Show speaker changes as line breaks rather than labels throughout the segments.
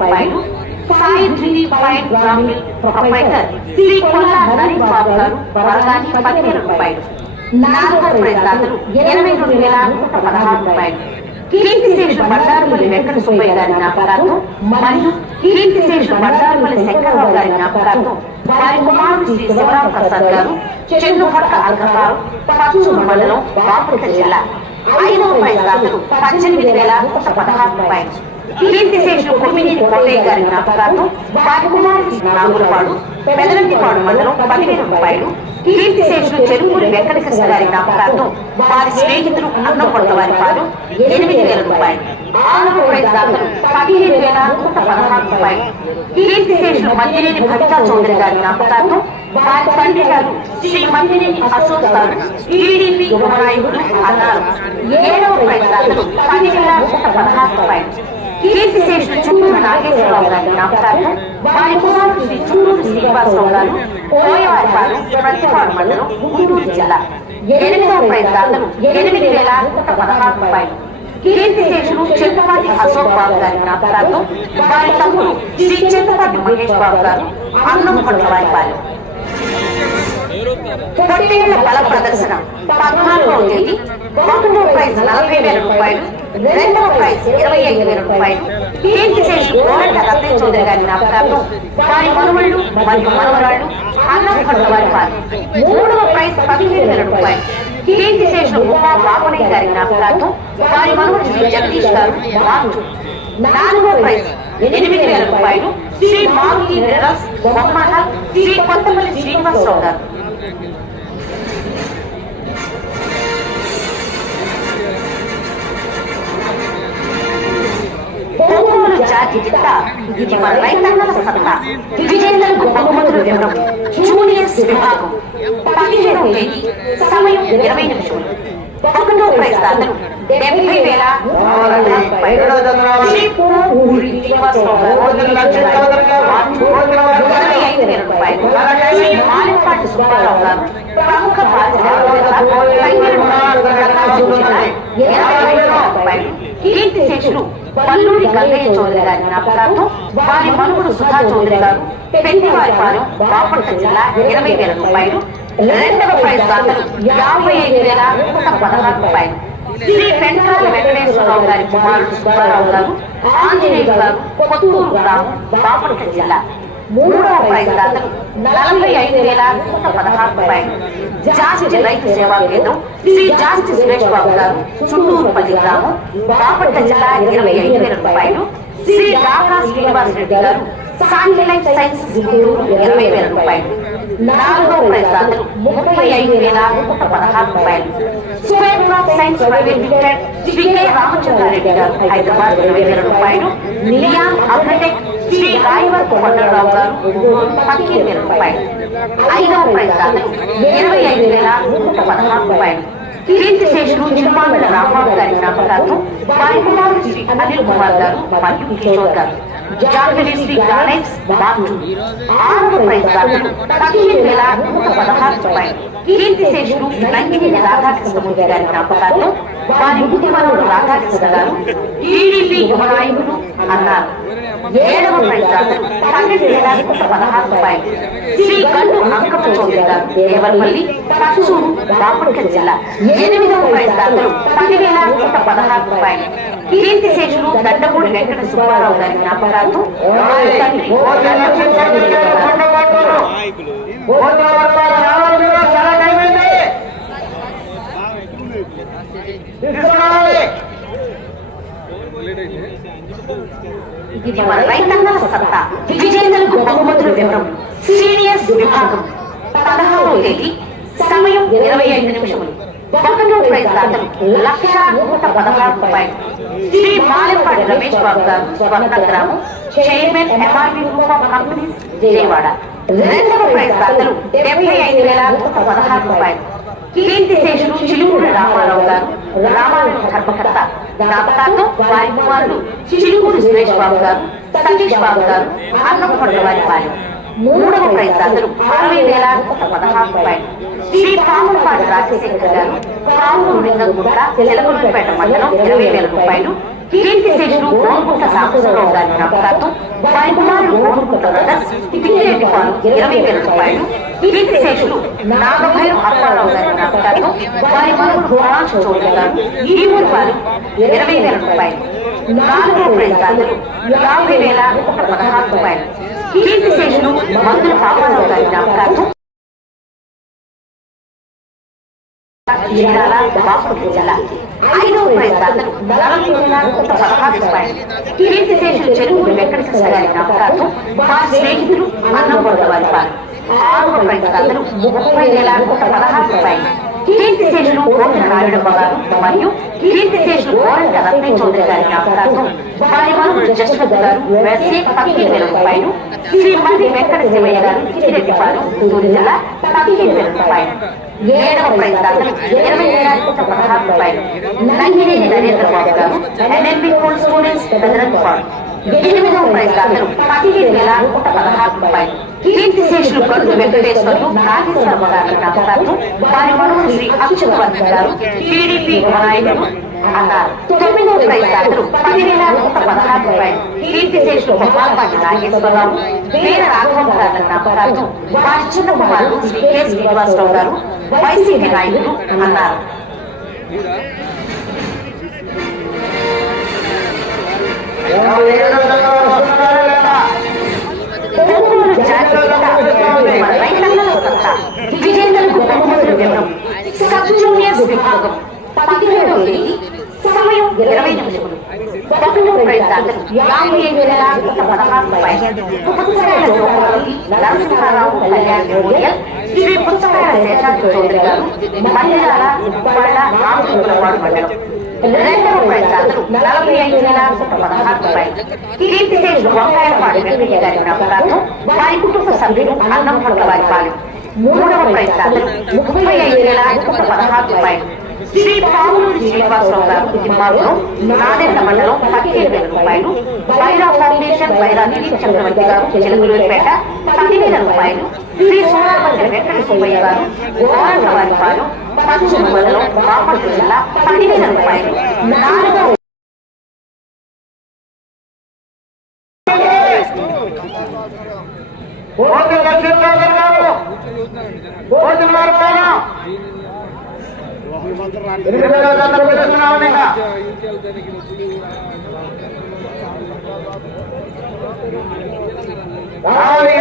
రూపాయలు Sai three point గ్రామీణ proprietor Shri Kolla Naresh Babu గారు వరగాని పదివేల రూపాయలు. నాలుగో ప్రైజ్ ఎనభై రెండు వేల నూట పదహారు రూపాయలు. బండారుపల్లి వెంకట సుబ్బయ్య గారి జ్ఞాపకార్థం మరియు బండారుపల్లి శంకరరావు గారి జ్ఞాపకార్థం వారి కుమారుడు శ్రీ ప్రసాద్ గారు చెన్నుహట్ట పచ్చూరు మండలం బాపుట జిల్లా. ఐదవ ప్రైజ్ పద్దెనిమిది వేల నూట పదహారు రూపాయలు. కీర్తిశేషులు కొమ్మినేని కోటయ్య గారి జ్ఞాపకార్థం వారి నాగులపాడు నాగులవాడు మండలం పదివేల రూపాయలు. కీర్తిశేషులు చెరుకూరి వెంకటకృష్ణ గారి జ్ఞాపకార్థం వారి స్నేహితులు అన్నం కొత్త వారి పాలు ఎనిమిది వేల రూపాయలు. ఆరు ప్రైజ్ దాతలు పదిహేను వేల నూట పదహారు రూపాయలు. కీర్తిశేషులు మందిరేని భవితా చౌదరి గారి జ్ఞాపకార్థం వారి తండ్రి గారు శ్రీ మందిరేని అశోక్ గారు టీడీపీ యువనాయకుడు అన్నారు. ఏడవ ప్రైజ్ దాతలు పది వేల నూట పదహారు రూపాయలు. కీర్తిశేషులు నాగేశ్వరరావు గారి జ్ఞాపకార్థం వారి కుమారుడు శ్రీ చుట్టూరు శ్రీనివాసరావు గారు కోయవారిపాడు ప్రతిపాడు మండలం గుంటూరు జిల్లా. ఎనిమిదవ ప్రైజ్ ఎనిమిది వేల నూట పదహారు రూపాయలు కీర్తిశేషులు చెంపపాటి అశోక్ బాబు గారి జ్ఞాపకార్థం వారి తమ్ముడు శ్రీ చెంపపాటి మహేష్ బాబు గారు అన్నం కొట్టవారిపాలెం పొట్టేళ్ళ బల ప్రదర్శన పద్నాలుగవ తేదీ ఒకటో ప్రైజ్ నలభై వేల రూపాయలు రెండవ ప్రైజ్ ఇరవై ఐదు వేల రూపాయలు శేషు గోరంట రత్న చౌదరి గారి జ్ఞాపకార్థం వారి మనవళ్ళు మరియు మనవరాళ్ళు అన్నం వారి పాలు మూడవ ప్రైజ్ పదిహేను వేల రూపాయలు. శేషు ఉమా బాపనయ్య గారి జ్ఞాపకార్థం వారి మనవడు జగదీష్ గారు మార్చు నాలుగో ప్రైజ్ ఎనిమిది వేల రూపాయలు. శ్రీ మారుతి మినరల్స్ బొమ్మహల్ శ్రీ కొత్తపల్లి శ్రీనివాసరావు గారు. ఒంగోలు జాతి జిట్ట ఇది మన రైతన్నల సత్తా విజేతలకు బహుమతులు వివరం జూనియర్స్ విభాగం పదిహేడవ తేదీ సమయం ఇరవై నిమిషములు ఒకటో ప్రైజ్ దాతలు డెబ్బై వేల ఆరు వందల ముప్పై. శ్రీ పూరి శ్రీనివాసరావు గారు ఇరవై ఐదు వేల రూపాయలు శ్రీ మాలిపాటి సుబ్బారావు గారు ప్రముఖ పారిశ్రామికవేత్త, రైతు ప్రకాశం జిల్లా, ఇరవై ఐదు వేల రూపాయలు కీర్తి శేషులు పల్లూరి గంగయ్య చౌదరి గారి జ్ఞాపకార్థం వారి మనుగుడు సుధా చౌదరి గారు పెద్దివారిపాలెం బాపట్ల జిల్లా ఇరవై వేల రూపాయలు రెండవ ప్రైజ్ దాతలు యాభై ఐదు వేల నూట పదహారు రూపాయలు. శ్రీ పెంటాల వెంకటేశ్వరరావు గారి కుమారుడు సుబ్బారావు గారు ఆంజనేయులు గారు కొత్తూరు గ్రామం బాపట్ల జిల్లా. మూడవ ప్రైజ్ దాతలు నలభై ఐదు వేల నూట పదహారు రూపాయలు. జాస్తి రైతు సేవా కేంద్రం శ్రీ జాస్తి సురేష్ బాబు గారు చుట్టూరుపల్లి గ్రామం బాపట్ల జిల్లా ఇరవై ఐదు వేల రూపాయలు శ్రీ రాకా శ్రీనివాస్ రెడ్డి గారు సాటిలైట్ సైన్స్ గుంటూరు ఇరవై వేల రూపాయలు. నాలుగో ప్రైజ్ ముప్పై ఐదు వేల నూట పదహారు రూపాయలు. Square science private limited Shri Ramachandrareddy గారు హైదరాబాద్ ఇరవై వేల రూపాయలు. నియాన్ అగ్రటెక్ శ్రీ రాయవరపు కొండలరావు గారు పదిహేను వేల రూపాయలు. ఐదవ ఇరవై ఐదు వేల నూట పదహారు రూపాయలు. కీర్తి శేషులు చిరుమామిళ్ళ గారి జ్ఞాపకార్థం వారి కుమారుడు శ్రీ అనిల్ కుమార్ గారు మరియు కిషోర్ గారు. జాగ్రత్త శ్రీ ఆరవ ప్రైజ్ దాతలు పదిహేను వేల నూట పదహారు రూపాయలు కీర్తి శేషులు నంగినేని రాధాకృష్ణమూర్తి గారి వారి బుద్ధి రాధాకృష్ణ గారు టీడీపీ యువ నాయకుడు అన్నారు ఏడవ ప్రైజ్ పన్నెండు వేల నూట పదహారు రూపాయలు శ్రీ గండు అంకమ్మ చౌదరి గారు దేవరపల్లి పచ్చూరు బాపట్ల జిల్లా ఎనిమిదవ ప్రైజ్ దాతలు నూట పదహారు రూపాయలు. కీర్తి శేషులు దండమూడి వెంకట సుబ్బారావు గారి జ్ఞాపకార్థం ఇది మన రైతన్నల సత్తా విజేతలకు బహుమతుల వివరం సీనియర్స్ విభాగం పదహారవ తేదీ సమయం ఇరవై ఐదు నిమిషములు. ఒకటో ప్రైజ్ దాతలు లక్ష నూట పదహారు రూపాయలు. శ్రీ మాలపాటి రమేష్ బాబు గారు స్వర్ణ గ్రామం chairman MRP group of companies Vijayawada. రెండవ ప్రైజ్ దాతలు డెబ్బై ఐదు వేల నూట పదహారు రూపాయలు. కీర్తి శేషులు చిలుకూరు రామారావు గారు రామారావు ధర్మకర్త జ్ఞాపకార్థం వారి కుమారులు చిలుకూరు సురేష్ బాబు గారు సతీష్ బాబు గారు అన్నం వారి పాలెం మూడవ ప్రైజ్ దాతలు అరవై వేల నూట పదహారు రూపాయలు. శ్రీ పాములపాటి రాజశేఖర్ గారు పాము లింగంగుట్ట చిలకలపేట మండలం ఇరవై వేల రూపాయలు. కీర్తి శేషులు గోనుకుంట సాంబశివరావు గారి జ్ఞాపకార్థం వారి కుమారుడు గోనుకుంట బ్రదర్స్ తిప్పిరెడ్డి ఇరవై వేల రూపాయలు. కీర్తి శేషులు నాగభైరు అప్పారావు గారి జ్ఞాపకార్థం వారి మనవడు భువనాంశ చౌదరి గారు ఈ ఊరు వారు ఇరవై వేల రూపాయలు. నాలుగు ప్రైజ్ యాభై వేల ఒక పదహారు రూపాయలు. కీర్తి శేషులు మందుల పాపారావు గారి జ్ఞాపకార్థం చీరాల బాపట్ల జిల్లా ఐదవ ప్రైజ్ నలభై వేల ఒక పదహారు కీర్తి శేషులు చెరువులు వెంకట కృష్ణ వారి స్నేహితులు ముప్పై కీర్తి శేషులు నాయుడమ్మ గారు మరియు కీర్తి శేషులు గోరంట రత్న చౌదరి గారి జ్ఞాపకార్థం వారి మనుగుడు జశ్వత్ గారు వేసే వెంకట శివయ్య గారు రూపాయలు ఏడవ ప్రైజ్ ఇరవై వేల ఒక పదహారు రూపాయలు నరేంద్ర గారు NLB school students brethren farm ఎనిమిదవ ప్రైజ్ దాతలు వేల ఒక పదహారు కీర్తి శేషులు వెంకటేశ్వర్లు నాగేశ్వరమ్మ గారి జ్ఞాపకార్థం వారి శ్రీ గారు టీడీపీ నాయకులు అన్నారు తొమ్మిదవ ప్రైజ్ దాతలు పదివేల ఒక పదహారు రూపాయలు కీర్తి శేషులు మహాపాటి నాగేశ్వరరావు వీర రాఘవ గారి జ్ఞాపకార్థం వారి చిన్న కుమారుడు శ్రీ శ్రీనివాసరావు గారు వైసీపీ నాయకులు అన్నారు. బహుమతులు ఇవ్వడం సబ్ జూనియర్స్ విభాగం పదిహేడు సమయం ఇరవై నిమిషములు. బహుమతులు యాభై ఐదు వేల నరసింహారావు కళ్యాణ్ మెమోరియల్ శ్రీ పుస్తకాల చౌదరి గారు మందిరాల ఉప్పాడ రామచంద్రపాడు మండలం. రెండవ ప్రైజ్ నలభై ఐదు వేల పదహారు రూపాయలు. కీర్తి శేషులు వంకాయలపాడు వెంకయ్య గారి జ్ఞాపకార్థం వారి కుటుంబ సభ్యులు అన్నం పట్ల వారి పాలు. మూడవ ప్రయత్నాలు ముప్పై ఐదు వేల పదహారు రూపాయలు. శ్రీ పావులూరి శ్రీనివాసరావు గారు తిమ్మాపురం నాదెండ్ల మండలం పదిహేను వేల రూపాయలు బైరా ఫౌండేషన్ బైరా దిలీప్ చక్రవర్తి గారు చిలకలూరుపేట పదివేల రూపాయలు శ్రీ సోనాపల్లి వెంకట సుబ్బయ్య గారు గోవాల వారి పాలు పశ్చిమ మండలం బాపట్ల జిల్లా పదివేల రూపాయలు. నాలుగవ
కోటి లక్ష్మీ చౌదరి గారు కోటి మార్పాల ఎనిమిది వేల జతలు పిలుస్తున్నామని ఇంకా రావాలి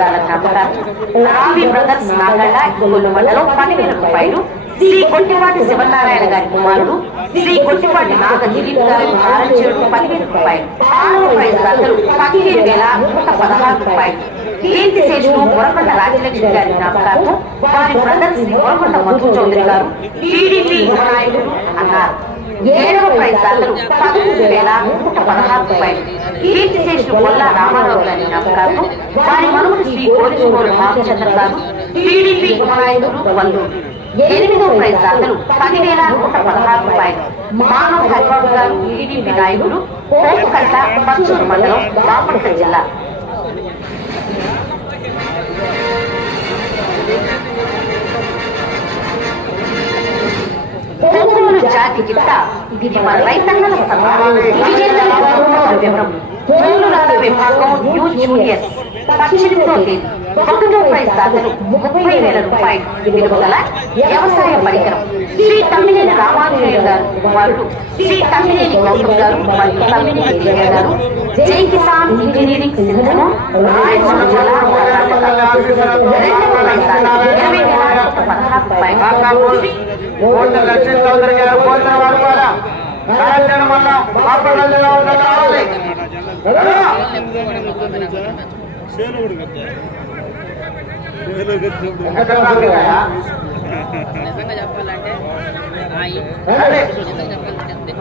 గారి జ్ఞాపకార్థం రావి బ్రదర్స్ నాగళ్ళ గొల్లు మండలం పదివేల రూపాయలు శ్రీ కొట్టిపాటి శివనారాయణ గారి కుమారుడు శ్రీ కొట్టిపాటి నాగ దిలీప్ గారు ఆరంచేడు పదివేల రూపాయలు ప్రైజ్ దాతలు పదిహేను వేల నూట పదహారు రూపాయలు కీర్తి శేషులు మురకొండ రాజలక్ష్మి గారి జ్ఞాపకార్థం వారి బ్రదర్ శ్రీ మురకొండ మధు చౌదరి గారు టీడీపీ యువ నాయకులు అన్నారు. ఏడవ ప్రైజాలు దాతలు పదమూడు వేల నూట పదహారు రూపాయలు. కీర్తి శేషులు మొల్ల రామారావు గారి జ్ఞాపకార్థం వారి మనుమడు శ్రీ కోరిచూరు రామచంద్ర గారు టీడీపీ యువ నాయకులు వల్లూరు ఎనిమిదవ ప్రైజ్ దాతలు పదివేల నూట పదహారు రూపాయలు. మానవ హరిబాబు గారు టీడీపీ నాయకులు కోపుకట్ల పచ్చూరు మండలం బాపట్ల జిల్లా. ఒంగోలు జాతి ఇది మన రైతన్నల సభ విజేతల వివరం విభాగం న్యూ జూనియర్స్. ఒకటో ప్రైజ్ దాతలు ముప్పై వేల రూపాయలు. విలువ గల వ్యవసాయ పరికరం. శ్రీ తమ్మినేని రామాంజనేయ గారు కుమారుడు శ్రీ తమ్మినేని గౌతమ్ గారు మరియు తమ్మినేని విజయ గారు. జై కిసాన్ ఇంజనీరింగ్ సింధను రాయచూరు జిల్లా రెండవ ప్రైజ్ దాతలు ఇరవై వేల పదహారు రూపాయలు.
కోటి లక్ష్మీ చౌదరి గారు కోరిన వారి వల్ల కార్యక్రమం వల్ల బాపట్ల జిల్లా వద్దకు రావాలి రా. ఎక్కడ రావాలిరా?
నిజంగా చెప్పాలంటే ఆ ఈ-
రండి.
నిజంగా చెప్పాలంటే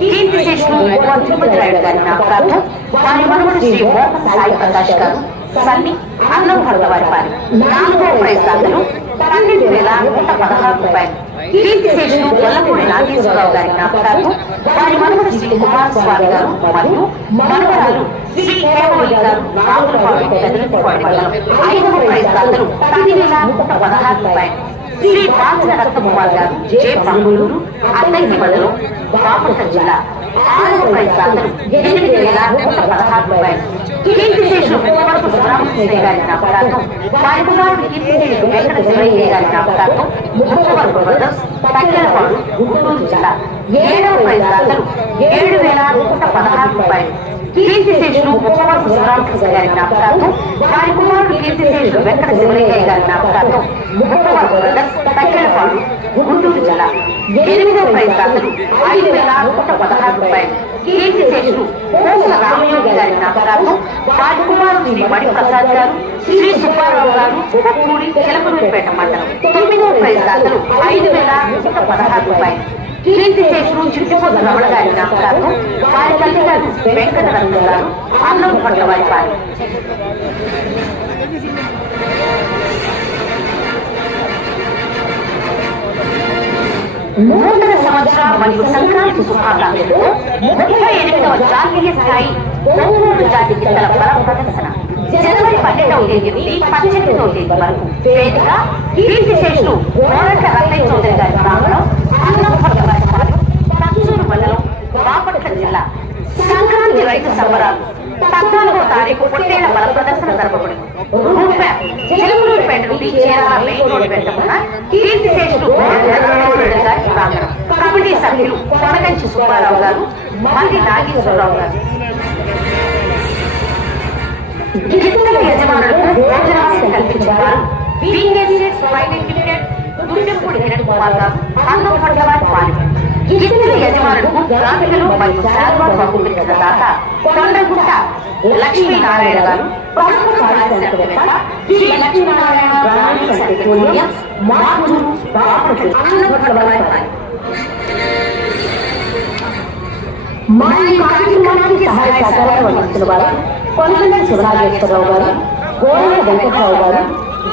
కీర్తి శేషులు భగవాన్ తిరుపతి రాయుడు గారి జ్ఞాపకార్థం వారి మనవడు శ్రీ మోహన్ సాయి ప్రకాష్ గారు సన్ని అన్నం భర్త వారి వారి నాలుగో ప్రైజ్ దాతలు పన్నెండు వేల నూట పదహారు రూపాయలు కీర్తి శేషులు గొల్లపూడి నాగేశ్వరరావు గారి జ్ఞాపకార్థం వారి మనవడు శ్రీ కుమార స్వామి గారు మరియు మనవరాలు శ్రీ కేవలి గారు రావులపాడు పెదలపాడు మండలం ఐదవ ప్రైజ్ దాతలు పదివేల నూట పదహారు రూపాయలు శ్రీ బాంధన రత్నకుమార్ గారు జే పంగులూరు అద్దెకి మండలం బాపట జిల్లా ఆరవ ప్రైజ్ దాతలు ఎనిమిది వేల నూట పదహారు రూపాయలు కీర్తిశేషులు పూర్వపు సుబ్రహ్మణ్య గారి గుంటూరు జిల్లా ఏడవ దాతలు ఏడు వేల నూట పదహారు రూపాయలు కీర్తిశేషులు ముప్పవరపు సుబ్రహ్మణ్య గారి జ్ఞాపకార్థం వారి కుమారుడు కీర్తిశేషులు వెంకట శివయ్య గారి జ్ఞాపకార్థం బ్రదర్స్ తక్కెలపాడు గుంటూరు జిల్లా ఎనిమిదవ ప్రైజ్ దాతలు ఐదు వేల నూట పదహారు రూపాయలు కీర్తి శేషులు రామయోగి గారి రామారావు వారి కుమారుడు శ్రీ మణిప్రసాద్ గారు శ్రీ సుబ్బారావు గారు ఒక్కూడి చిలకలూరిపేట మండలం. తొమ్మిదో ప్రైజ్ దాతలు ఐదు వేల నూట పదహారు రూపాయలు. కీర్తి శేషులు చుట్టుపక్కల రమణ గారి జ్ఞాపకార్థం వారి తల్లి గారు వెంకట రత్న గారు అన్నం పట్ల వారి. నూతన సంవత్సరం మరియు సంక్రాంతి శుభాకాంక్షలు. ముప్పై ఎనిమిదవ జాతీయ స్థాయి ఒంగోలు జాతి గిత్తల బల ప్రదర్శన. జనవరి పన్నెండవ తేదీ నుండి పద్దెనిమిదవ తేదీ వరకు. వేదిక కీర్తి శేషులు కోరట్ల రత్నయ్య చౌదరి గారి ప్రాంగణం అన్నంపట్ల మండలం బాపట్ల జిల్లా. సంక్రాంతి రైతు సంబరాలు పద్నాలుగో తారీఖు పొట్టేళ్ళ బల ప్రదర్శన జరపబడింది. రూపాయ Chilakaluripet main road Keerthi committee సభ్యులు కొనగంచి సుబ్బారావు గారు మల్లి నాగేశ్వరరావు గారు. గిరిజన యజమానులకు భోజనావసరం కల్పించేవారు ప్రైవేట్ లిమిటెడ్ కిరణ్ కుమార్ గారు అన్నం గిరిజన యజమానులకు గ్రామికలు మరియు శాల్వార్ పంపించిన దాత కొండగుట్ట లక్ష్మీనారాయణ గారు ప్రముఖ పారిశ్రామికవేత్త శ్రీ లక్ష్మీనారాయణ గ్రామీణ పెట్రోలియం మార్పులు మా ఈ కార్యక్రమానికి సహాయ సహకారాలు వారు శివనాగేశ్వరరావు గారు గోరెల వెంకట్రావు గారు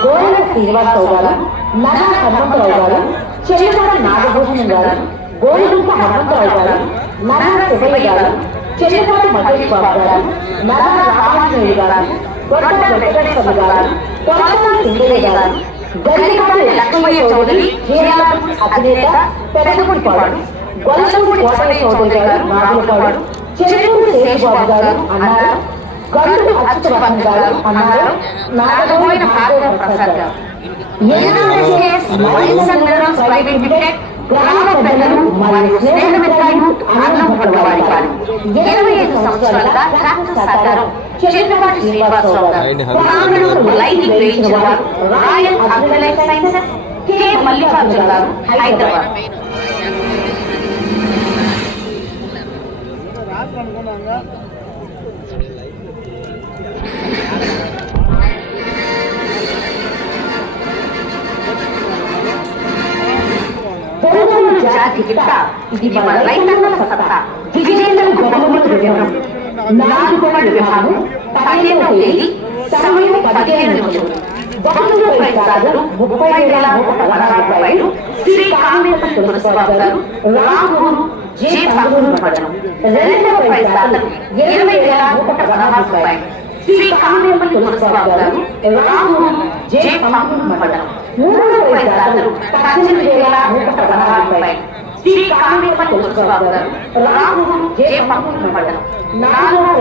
గోరెల శ్రీనివాసరావు గారు నగా హనుమంతరావు గారు చెల్లపాటి నాగభూషణం గారు గోరెగుంట హనుమంతరావు గారు నగా శివయ్య గారు చెల్లిపాటి మహేష్ బాబు గారు నగా రామాంజనేయుడు గారు గొడ్డ వెంకటేశ్వర గారు కొనసాగి సింగయ్య గారు గల్లిపాటి లక్ష్మయ్య చౌదరి జీరాల అధినేత పెద్దగుడిపాడు గొల్లపూడి కోటయ్య చౌదరి గారు నాగులపాడు చెల్లూరు శేషబాబు గారు అన్నారు గరుడు అచ్యుతవర్మ గారు అన్నారు నాగమైన భార్గవ ప్రసాద్ గారు. NRSS mines and minerals private limited గ్రామ పెద్దలు మరియు స్నేహమిత్రులు అన్నం పడ్డవారి వారు ఇరవై ఐదు సంవత్సరాలుగా ట్రాక్టర్ సహకారం చెట్టుపాటి శ్రీనివాసరావు గారు. లైటింగ్ వేయించిన వారు royal agrilife sciences K. Mallikarjuna గారు హైదరాబాద్. ఇది మన రైతన్నల సత్తా. విజేంద్రం బహుమతుల వివరం నాలుగోళ్ళ విభాగం పదిహేనవ తేదీ సమయం పదిహేను నిమిషాలు బహుమతుల ప్రైజాలు ముప్పై వేల నూట పదహారు శ్రీ కామేశ్వర గారు జే రెండవ ఇరవై వేల నూట శ్రీ గారు జే మూడవ పద్దెనిమిది వేల నూట శ్రీ కామేపల్లి తులసిబాబు గారు రామూరు జే పగురు మండలం నాలుగవ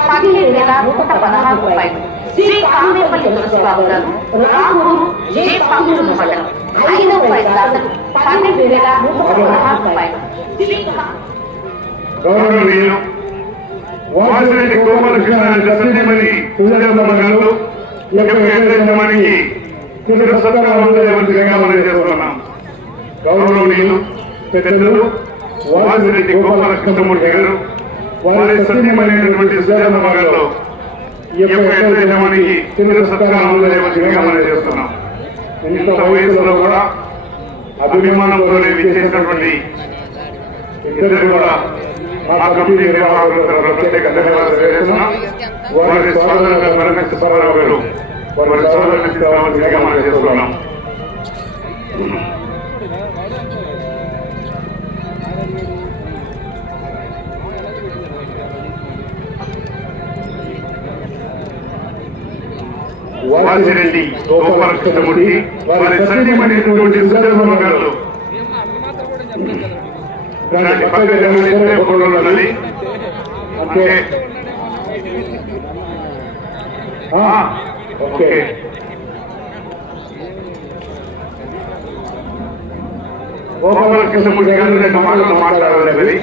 పదిహేను వేల నూట పదహారు రూపాయలు శ్రీ గారు జే పగురు మండలం ఐదవ పన్నెండు వేల నూట పదహారు రూపాయలు
గౌరవనీయులు వాసిరెడ్డి గోపాలకృష్ణ గారు యజమానికి సత్కారం మనం చేస్తున్నాం గౌరవనీయులు పెద్దలు వాసిరెడ్డి గోపాలకృష్ణమూర్తి గారు వారి సత్యమైనటువంటి అయినటువంటి భాగంలో గారు ఈ యొక్క యజమానికి చిన్న సత్కారం మనం చేస్తున్నాం. ఇంత వయసులో కూడా అభిమానంతోనే విచ్చేసినటువంటి ఇద్దరు కూడా మా కమిటీ నిర్వాహకుల ప్రత్యేక ధన్యవాదాలు తెలియజేస్తున్నాం. వారి సోదరులుగా మరణించ సుబ్బారావు గారు వారి మనం చేస్తున్నాం. వాసిరెడ్డి గోపాలకృష్ణమూర్తి వారి సన్నిమైనటువంటి సుజాతమ్మ గారు. దాని పక్క ఫోటోలు ఉన్నది అంటే ఓకే. గోపాలకృష్ణమూర్తి గారు రెండు మాటలు మాట్లాడాలి